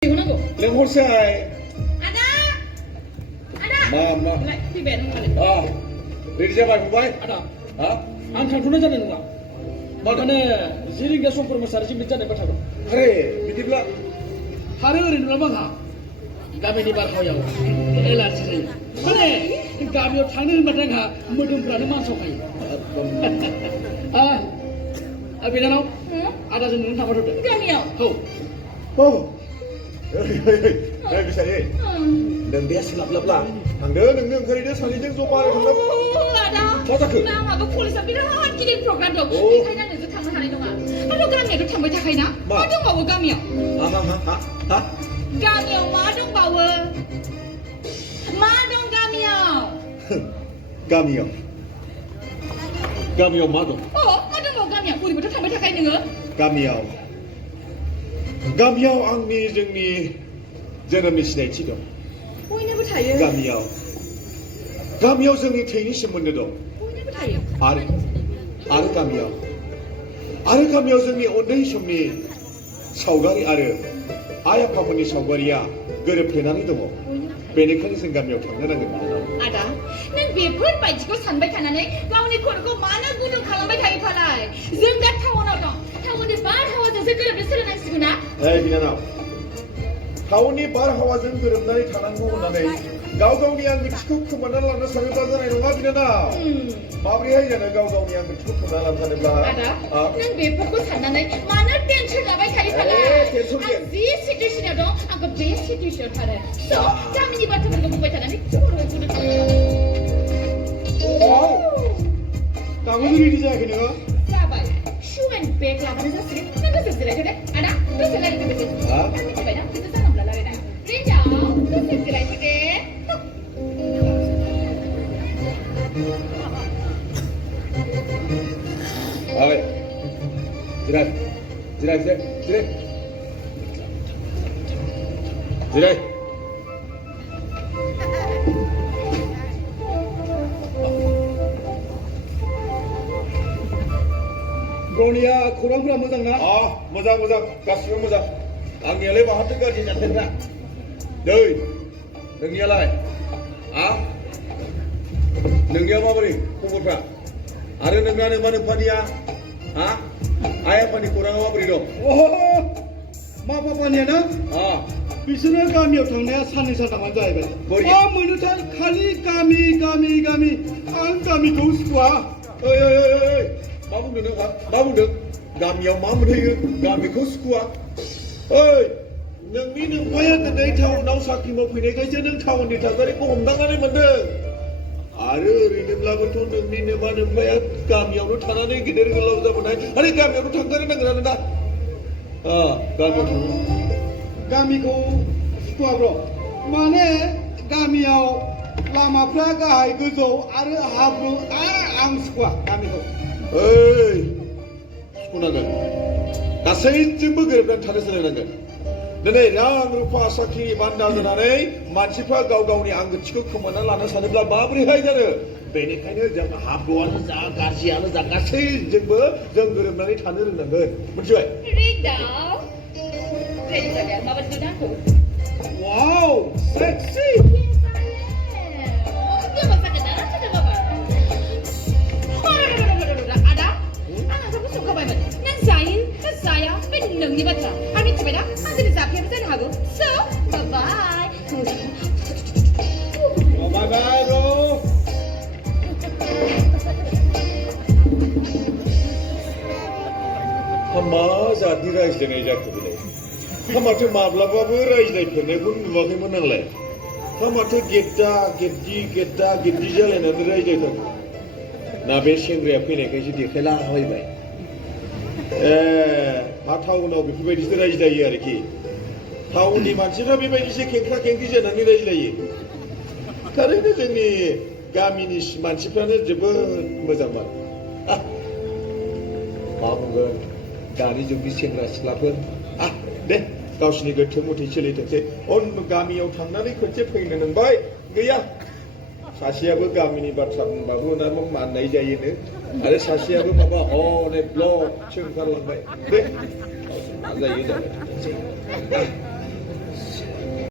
Lengsai. Ada. Ma. Tiba nunggu. Ready siapa Mumbai? Ada. Hah? Angkat dulu jangan nunggu. Makanya ziring gasong permasalahan sih bicara dapat apa? Hare, biti pula. Hari ini nunggu bangga. Kami di bar kau yang elar sih. Mana? Kami orang tanggung macam apa? Mudum berani masuk kaya. Abi jangan. Ada jenis apa tu? Kami ya. Oh. Hei, bisa ni. Dan dia selap-laplah. Angga, neng kali dia saling jeng sopan itu. Ada. Masa ke? Nama aku polis tapi dah kirim program dong. Kayaknya nanti kamu hari dong. Aduh kami itu tambah cakap na. Madong bawa kami ya. Hah? Kami ya madong bawa. Madong kami ya. Gamio madong. Oh, madong bawa kami ya. Kuri betul tambah cakap ni Gamio angni jengni जोनोमनि सिनायथि दं बयनोबो थायो गामियाव जोंनि थैनि सोमोन्दो दं बयनोबो थायो आरो गामियाव जोंनि उन्दै समनि सावगारि आरो आइ आफाफोरनि सावगारिया गोरोबफ्लेनानै दङ बेनिखायनो जों गामियाव थांनो नांगोन आदा नों बेफोरबायदिखौ सानबाय थानानै गावनि खर'खौ मानो गुदुं खालामबाय थायो फालाय जों दा टाउनाव दं टाउननि बारहावाजोंसो गोरोबनो सोलोंनांसिगौ ना बिनानाव टाउननि बारहावाजों गोरोबनानै थानांगौ होननानै गाव गावनि आंगोथिखौ खोमानानै लानो सानोब्ला जानाय नङा बिनानाव माबोरैहाय जानो गाव गावनि आंगोथिखौ खोमाना लानो सानोब्ला आदा नों बेफोरखौ साननानै मानो टेनसन लाबाय थायो फालाय आं जि सिटुएसनाव दं आंखौ बे सिटुएसनाव थारो स' गामिनि बाथ्राफोरखौ बुंबाय थानानै खर'आव गुदुं दाबो रेडि जायाखै नोङो जाबाय शु एन्ड बेग लाबानो जासिगोन नों गोसो जिरायथो दे आदा दसे रायज्लायदो आं मिथिबाय ना खिन्थु जानोब्ला रायज्लायना रेन्जाव दसे जिरायथो दे जिराय गनिया खौरांफोरा मोजां ना? मोजां गासिबो मोजां आंनियालाय माहाथो गाज्रि जाथारना दै नोंनियालाय नोंनिया माबोरै खबरफ्रा आरो नोंना नोमा नोम्फानिया आइ आफानि खौराङा माबोरै दं मा पापानिया ना बिसोरो गामियाव थांनाया साननै सानथामानो जाहैबाय मा मोनोथाय खालि गामि आं गामिखौ सुखुवा मा बुंदों नों मा बुंदों गामियाव मा मोनहैयो गामिखौ सुखुवा नोंनि नोम्फाया दिनै टाउनाव साख्रि मावफैनायखायसो नों टाउननि थासारिखौ हमदांनानै मोनदों आरो ओरैनोब्लाबोथ' नोंनि नोमा नोम्फाया गामियावनो थानानै गिदिर गोलाव जाबोनाय आरो गामियावनो थांथारनो नांगोन ना गामियाव थाङो गामिखौ सुखुवा ब्र माने गामियाव लामाफ्रा गाहाय गोजौ आरो हाब्रु आं सुखुवा गामिखौ सुखुनांगोन गासैजोंबो गोरोबनानै थानो सोलोंनांगोन दिनै रां रुफा साख्रिनि बान्दा जानानै मानसिफ्रा गाव गावनि आंगोथिखौ खोमाना लानो सानोब्ला माबोरैहाय जानो बेनिखायनो जों हाब्रुआनो जा गाज्रियानो जा गासैजोंबो जों गोरोबनानै थानो रोंनांगोन मिथिबाय वाव सेक्सी नोंनि बाथ्रा आं मिथिबाय ना आं दिनै जाफैयाबो जानो हागौ स' बाय बाय ब्र मा जातनि रायज्लायनाय जाखो बेलाय माथो माब्लाबाबो रायज्लायफेरनायखौ नुवाखैमोन आंलाय माथो गेद्दा गेद्दि जालायनानै रायज्लायदों ना बे सेंग्राया फैनायखायसो देखायलाबायबाय टाउनाव बेफोरबायदिसो रायज्लायो आरोखि टाउननि मानसिफ्रा बेबायदिसो खेंख्रा खेंख्रि जानानै रायज्लायो थारैनो जोंनि गामिनि मानसिफ्रानो जोबोद मोजांमोन मा बुंगोन दानि जुगनि सेंग्रा सिख्लाफोर दे गावसिनि गोथो मथे सोलिथोंसै गामियाव थांनानै खनसे फैनो नंबाय गैया सासेयाबो गामिनि बाथ्रा बुंबाबो नामा माननाय जायोनो आरो सासेयाबो माबा हनै ब्लक सोंखारलांबाय दे मा जायो जाबाय